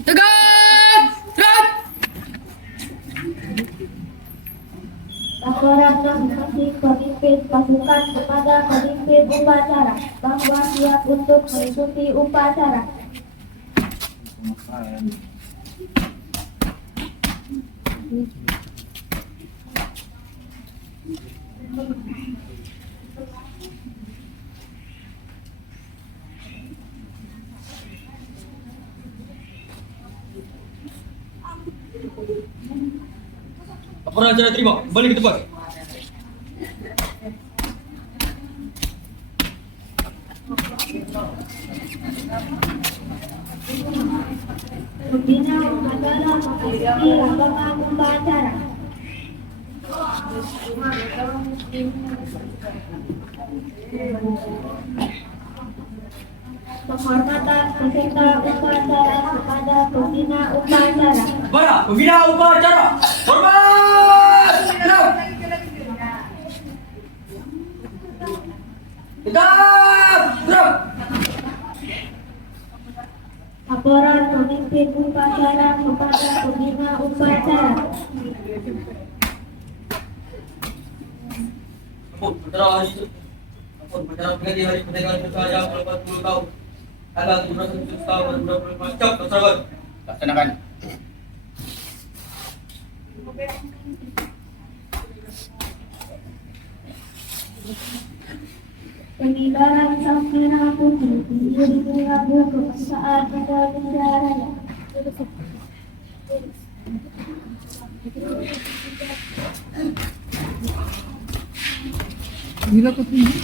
Tegak! Gerak! Laporan masing-masing pemimpin pasukan kepada pemimpin upacara bahwa siap untuk mengikuti upacara. Laporan acara terima. Kembali ke tempat. Pembina adalah memasuki lapangan upacara. Penghormatan peserta upacara kepada pembina upacara. Kepada pembina upacara. Hormat! Gerak! Tegak! Gerak! Laporan pemimpin upacara kepada pembina upacara. Ampun, pada hari itu. Ampun, pada hari hari pernikahan kita yang 80 tahun. Tanggal 17 tahun 2025. Cepat tersebut. Laksanakan. Pengibaran sang merah putih menjadi lambang kebangsaan Indonesia Raya. Gila kok tinggi.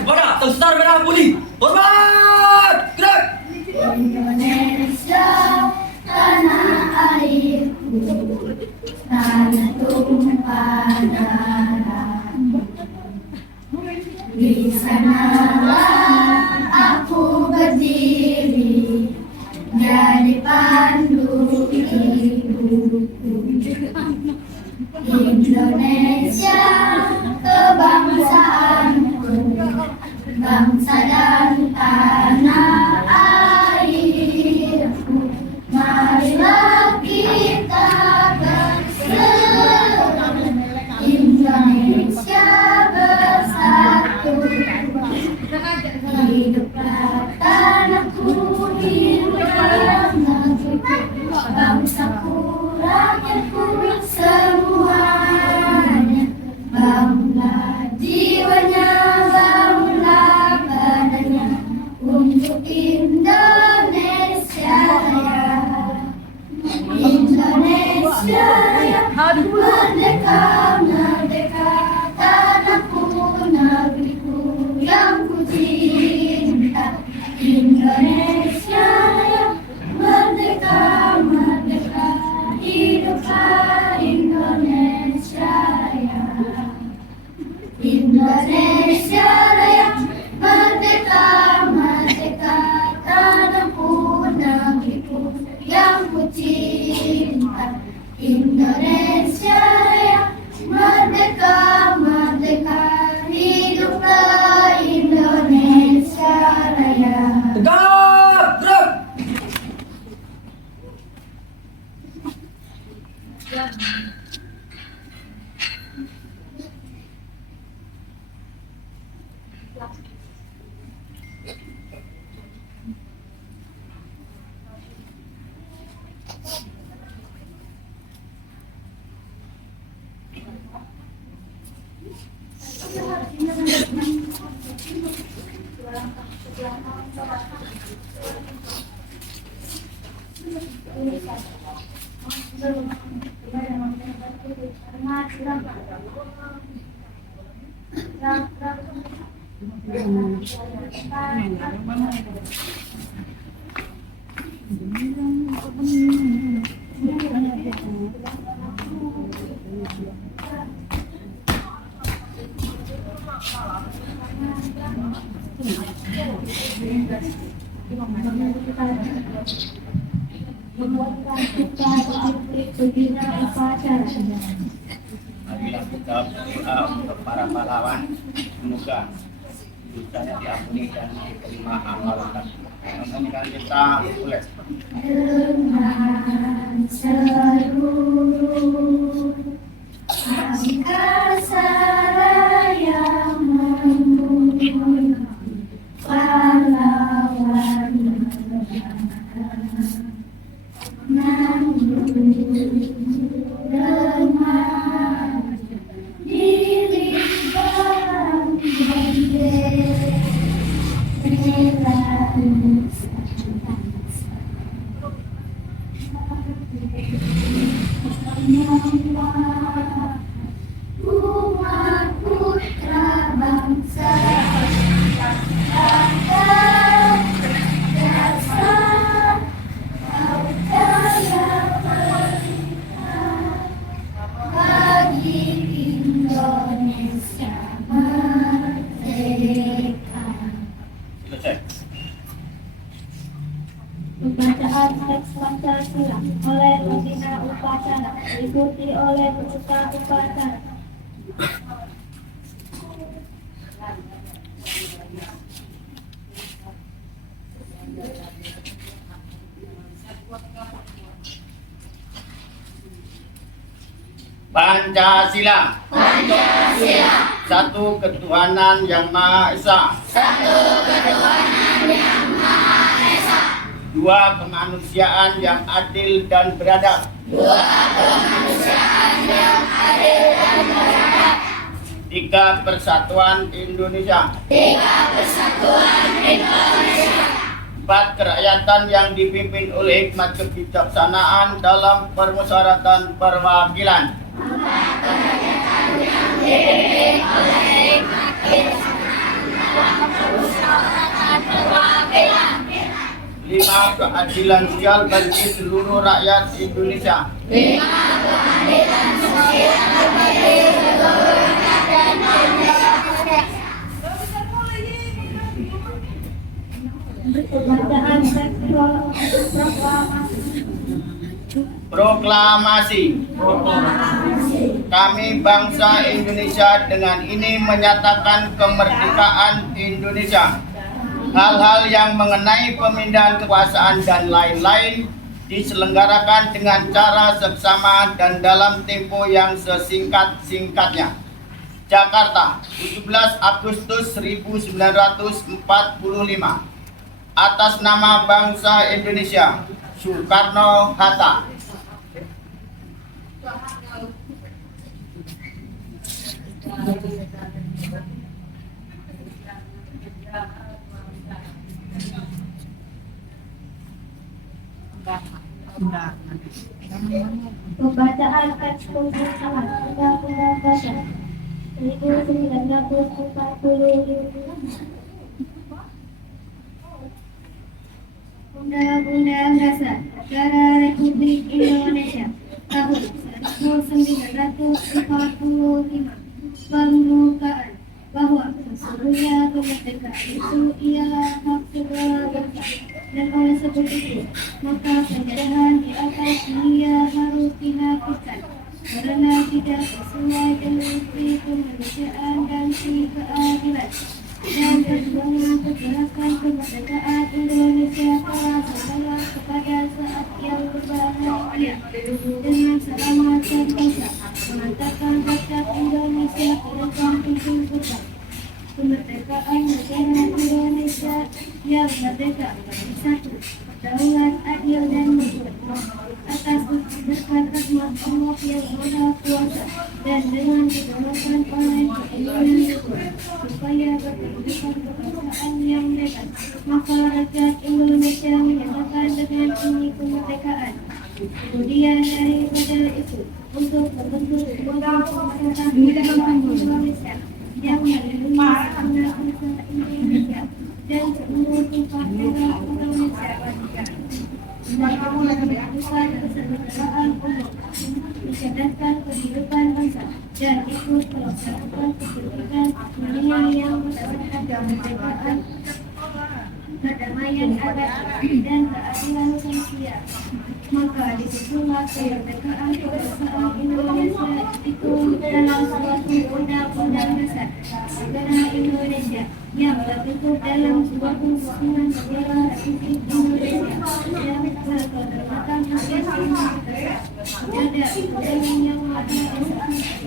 Kepada Tentara Merah Putih. Hormat! Gerak! Indonesia, tanah airku, tanah tumpah darah. Di sanalah aku berdiri, jadi pandu hidupku. Indonesia, kebangsaanku, bangsa dan tanah airku. Marilah kita bersatu, Indonesia bersatu. Hiduplah tanahku, hiduplah negeriku, bangsaku, rakyatku semuanya. Bangunlah jiwanya, bangunlah badannya untuk Indonesia Raya. Indonesia Raya, merdeka, merdeka, tanahku, negeriku yang ku cinta. Indonesia Raya, merdeka, merdeka, hiduplah Indonesia Raya. Indonesia Raya, merdeka, merdeka, tanahku, negeriku yang ku cinta. Indonesia Raya, Membuatkan kita disiplin berbina upacara. Marilah kita berdoa untuk para pahlawan. Semoga dosanya diampuni dan diterima amal kita. Kita boleh. Dengan seluruh angkasa raya membunuh pahlawan namun lemah diri barang bendera umat putra bangsa akan dasar budaya perintah bagi Indonesia merdeka. Selesai. Pembacaan teks Pancasila oleh pembina upacara diikuti oleh peserta upacara. Pancasila. Pancasila. Satu ketuhanan yang Maha Esa. Satu ketuhanan yang Maha Esa. Dua kemanusiaan yang adil dan beradab. Dua kemanusiaan yang adil dan beradab. Tiga persatuan Indonesia. Tiga persatuan Indonesia. Empat kerakyatan yang dipimpin oleh hikmat kebijaksanaan dalam permusyawaratan perwakilan. Empat kerakyatan yang dipimpin oleh hikmat kebijaksanaan dalam permusyawaratan perwakilan. Lima keadilan sosial bagi seluruh rakyat Indonesia. Lima keadilan sosial bagi seluruh rakyat Indonesia. Pembacaan teks proklamasi. Proklamasi. Kami bangsa Indonesia dengan ini menyatakan kemerdekaan Indonesia. Hal-hal yang mengenai pemindahan kekuasaan dan lain-lain diselenggarakan dengan cara seksama dan dalam tempo yang sesingkat-singkatnya. Jakarta, 17 Agustus 1945. Atas nama bangsa Indonesia, Soekarno-Hatta. Pembacaan teks Konstitusi Undang-Undang Dasar 1945. Undang-Undang Dasar Negara Republik Indonesia tahun 1945 pembukaan bahwa sesungguhnya kemerdekaan itu ialah hak segala bangsa, dan oleh sebab itu maka penjajahan di atas dunia harus dihapuskan karena tidak sesuai dengan si kemanusiaan dan si keadilan, dan perjuangan kejelasan kemerdekaan Indonesia telah sampai kepada saat yang berbahagia dengan selamat sentosa mengantarkan rakyat Indonesia ke depan tuntutan kemerdekaan negara Indonesia yang merdeka, bersatu, berdaulat, adil dan makmur atas berkat rahmat Allah yang Maha Kuasa, dan dengan didorongkan oleh keinginan syukur supaya berkehidupan kebangsaan yang bebas, maka rakyat Indonesia menyatakan dengan ini kemerdekaan kemudian daripada itu untuk membentuk sebuah pemerintahan Indonesia yang melindungi bangsa Indonesia dan seluruh daerah Indonesia bagian. Melakukan kesejahteraan umum, mencerdaskan kehidupan bangsa dan ikut melaksanakan kebijakan dunia yang berdasarkan kemerdekaan, kedamaian abadi dan keadilan sosial. Maka disitulah kemerdekaan kebangsaan Indonesia itu dalam suatu undang-undang dasar negara Indonesia yang tertutup dalam sebuah undang-undang negara Republik Indonesia yang berkaitan dengan ada undang yang ada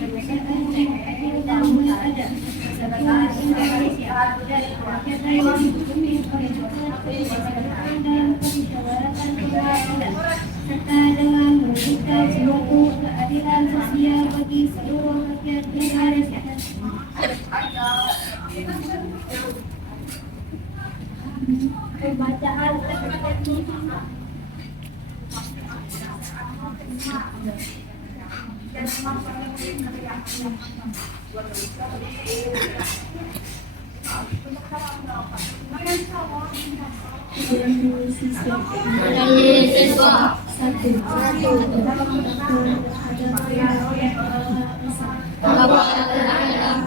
kemerdekaan yang adil dan beradab sebagai Indonesia dan rakyat yang didukung oleh kebijakan dan kemusyawaratan kebangsaan serta dengan mewujudkan suatu keadilan sosial bagi seluruh rakyat Indonesia. Pembacaan terhadap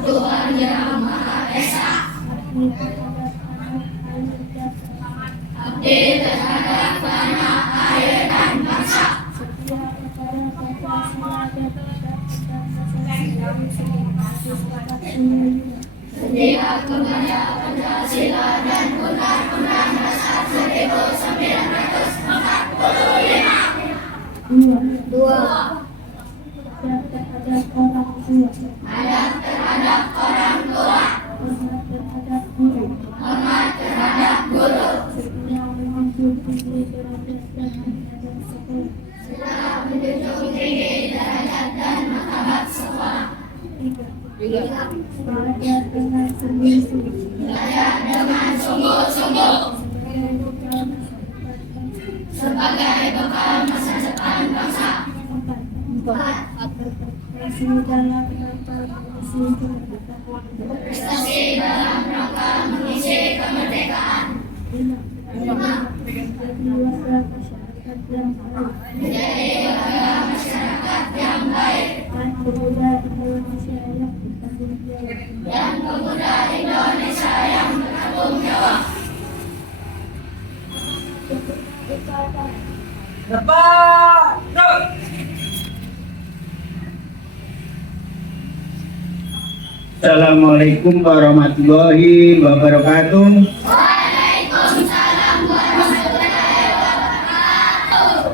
Tuhan Yang Maha Esa, abdi terhadap tanah air dan bangsa, setia kepada Pancasila dan Undang-Undang Dasar 1945. Dua. Adab terhadap orang tua, hormat terhadap guru, serta menjunjung tinggi derajat dan martabat sekolah. Belajar dengan sungguh-sungguh sebagai bekal masa depan bangsa. Berprestasi dalam rangka mengisi kemerdekaan. Menjadi warga masyarakat yang baik dan pemuda Indonesia yang bertanggung jawab. Assalamualaikum warahmatullahi wabarakatuh. Waalaikumsalam warahmatullahi wabarakatuh.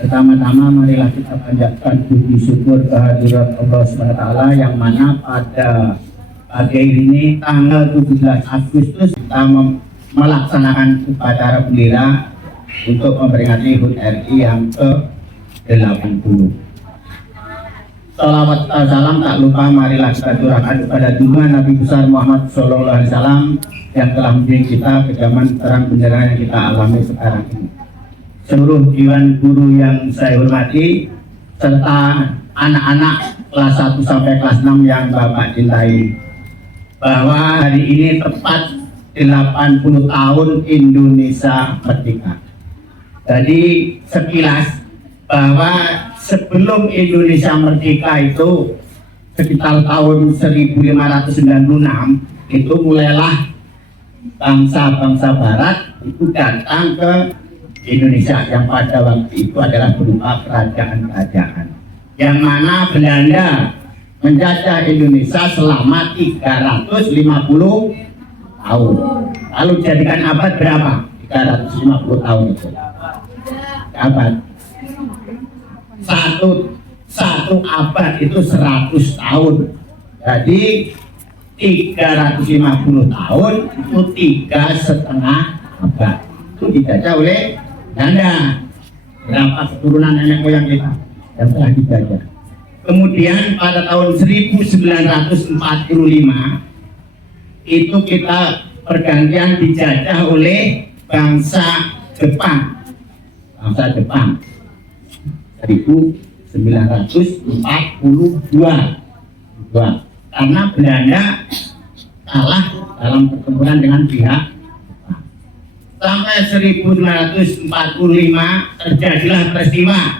Pertama-tama marilah kita panjatkan puji syukur kehadirat Allah SWT yang mana pada pagi ini tanggal 17 Agustus kita melaksanakan upacara bendera untuk memperingati HUT RI yang ke-80. Salawat salam tak lupa marilah kita curahkan kepada junjungan Nabi besar Muhammad SAW yang telah membimbing kita ke zaman terang benderang yang kita alami sekarang ini. Seluruh dewan guru yang saya hormati serta anak-anak kelas 1 sampai kelas 6 yang Bapak cintai, bahwa hari ini tepat 80 tahun Indonesia merdeka. Jadi sekilas bahwa sebelum Indonesia merdeka itu sekitar tahun 1596 itu mulailah bangsa-bangsa barat itu datang ke Indonesia yang pada waktu itu adalah berupa kerajaan-kerajaan, yang mana Belanda menjajah Indonesia selama 350 tahun. Lalu jadikan abad berapa? 350 tahun itu. Abad. Satu abad itu 100 tahun. Jadi 350 tahun itu 3,5 abad. Itu dijajah oleh Belanda. Berapa keturunan nenek moyang kita yang telah dijajah. Kemudian pada tahun 1945 itu kita pergantian dijajah oleh bangsa Jepang. karena Belanda kalah dalam pertempuran dengan pihak Jepang. Sampai 1945 terjadilah peristiwa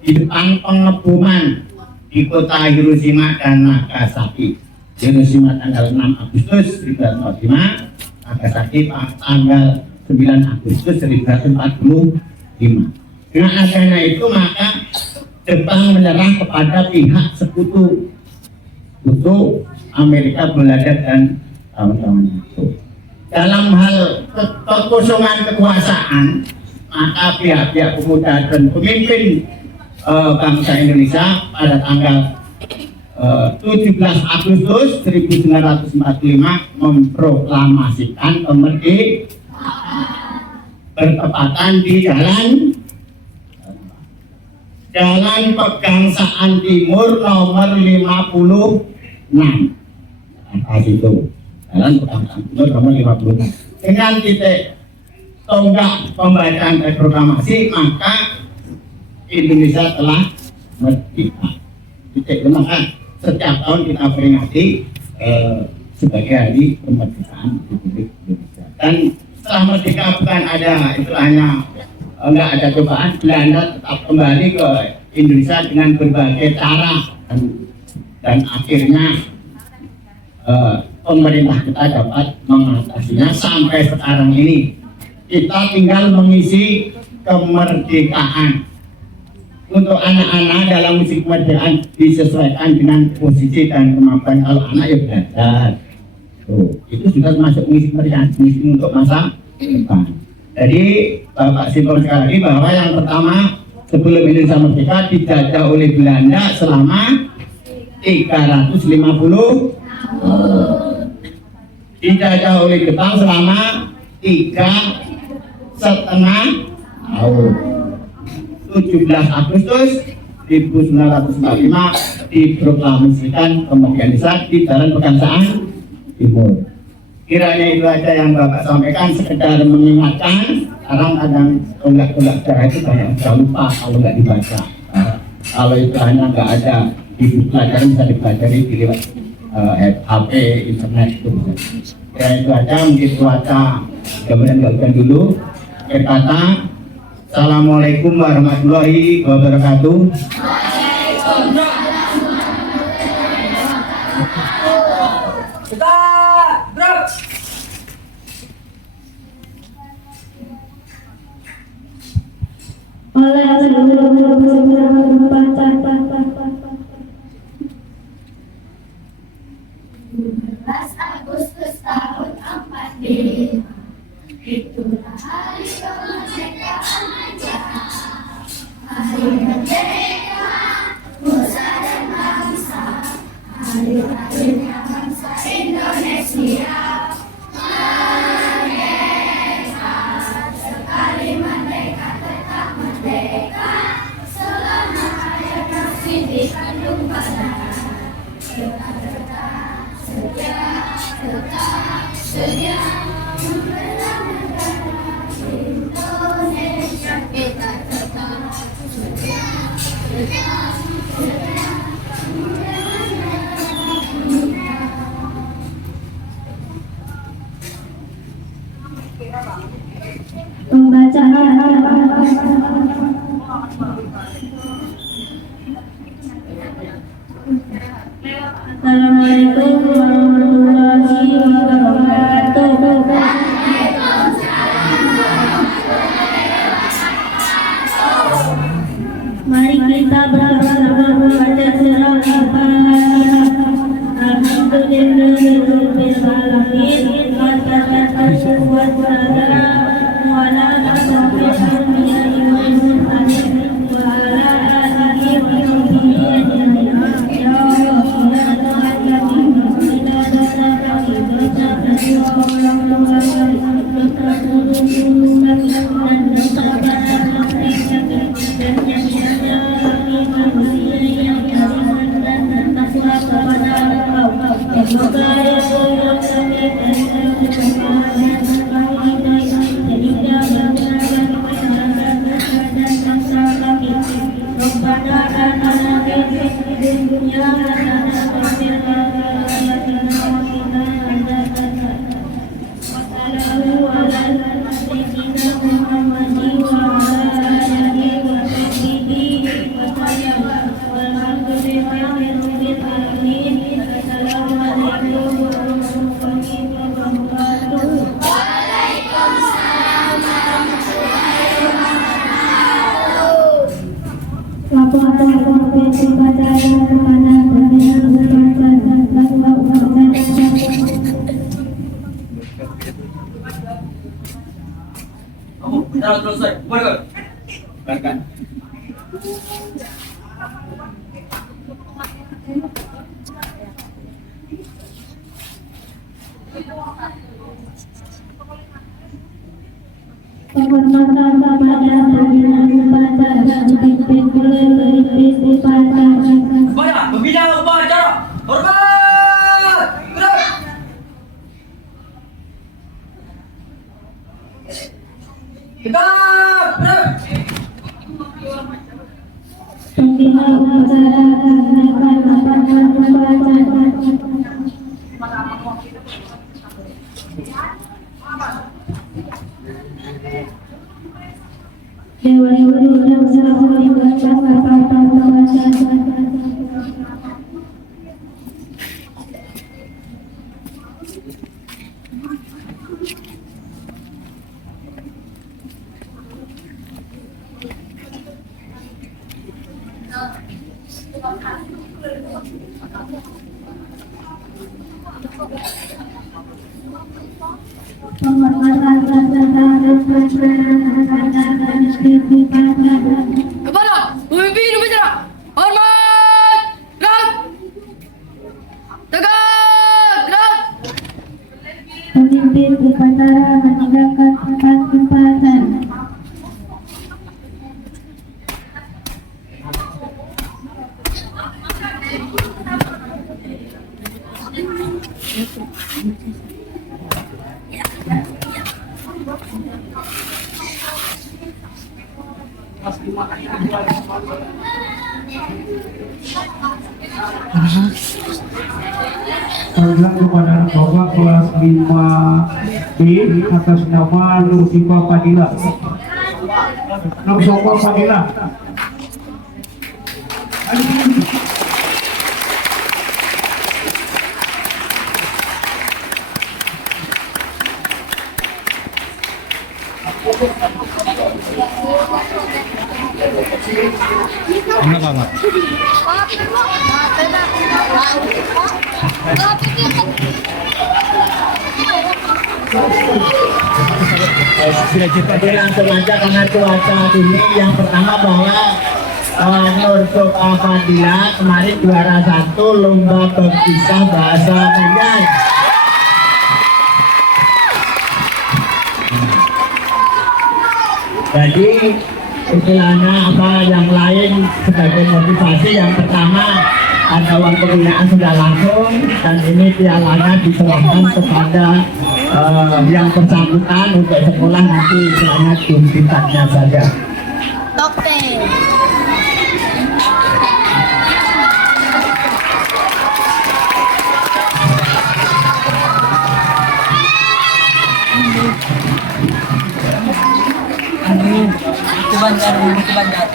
di Jepang pengeboman di kota Hiroshima dan Nagasaki. Hiroshima tanggal 6 Agustus 1945, Nagasaki tanggal 9 Agustus 1945. Dengan adanya itu maka Jepang menyerah kepada pihak sekutu Amerika, Belanda dan kawan-kawannya itu. Dalam hal kekosongan kekuasaan, maka pihak-pihak pemuda dan pemimpin bangsa Indonesia pada tanggal 17 Agustus 1945 memproklamasikan kemerdekaan bertepatan di Jalan Pegangsaan Timur nomor 56. Atas itu Jalan Pegangsaan Timur nomor 56. Dengan titik tonggak pembacaan proklamasi maka Indonesia telah merdeka. Titik maka setiap tahun kita peringati sebagai hari kemerdekaan Republik Indonesia. Dan setelah merdeka bukan ada istilahnya enggak ada cobaan, Belanda tetap kembali ke Indonesia dengan berbagai cara dan akhirnya pemerintah kita dapat mengatasinya sampai sekarang ini. Kita tinggal mengisi kemerdekaan. Untuk anak-anak dalam misi kemerdekaan disesuaikan dengan posisi dan kemampuan. Kalau anak ya belajar. Itu sudah masuk misi kemerdekaan, misi untuk masa depan. Jadi Bapak simpulkan sekali lagi bahwa yang pertama, sebelum Indonesia merdeka dijajah oleh Belanda selama 350, dijajah oleh Jepang selama 3,5 tahun. 17 Agustus 1945 diproklamasikan kemerdekaan Indonesia di Jalan Pegangsaan Timur. Kiranya itu aja yang Bapak sampaikan, sekedar mengingatkan. Sekarang kadang tonggak-tonggak sejarah itu banyak sudah lupa kalau nggak dibaca. Kalau itu hanya nggak ada di buku pelajaran bisa dipelajari di lewat HP, internet itu bisa. Kiranya itu aja, mungkin cuaca kemudian nggak hujan dulu. Berkata, Assalamualaikum warahmatullahi wabarakatuh. Agustus tahun 45 itulah hari kemerdekaan aja, hari merdeka nusa dan bangsa, hari lahirnya bangsa Indonesia. Merdeka, sekali merdeka tetap merdeka, selama hayat masih dikandung badan. Tetap sedia membela negara Indonesia. Kita tetap sedia membela negara. Assalamualaikum warahmatullahi wabarakatuh. Mari kita bersama membaca surah Al-Fatihah. Alhamdulillahirabbil alamin. Wassalatu wassalamu ala asyrofil anbiya'i wal mursalin wa ala alihi wa sahbihi ajma'in. Ya Kamu bicara selesai. Bubarkan. Bubarkan. Penghormatan kepada pimpinan upacara dipimpin oleh perintis upacara. Semuanya, pembina upacara. Hormat. Gerak. Tegak. Gerak. Pembina upacara menggunakan lapangan upacara. Dewan Guru yang selalu dibacakan lapangan upacara. Penghormatan terhadap pimpinan upacara. Kepada pemimpin upacara, hormat, gerak, tegak, gerak. Pemimpin upacara meninggalkan tempat upacara. Saudara kepada Bapak kelas 5B atas nama Nur Sifa Fadila. Nur Sifa Fadila. Jadi langsung aja karena cuaca ini yang pertama bahwa Nur Sifa Fadila kemarin juara 1 lomba berkisah bahasa Banjar. Jadi istilahnya apa yang lain sebagai motivasi, yang pertama ada uang pembinaan sudah langsung dan ini pialanya diserahkan kepada yang bersangkutan untuk sekolah, nanti istilahnya tuntutannya saja. Dokter. Itu Banjar.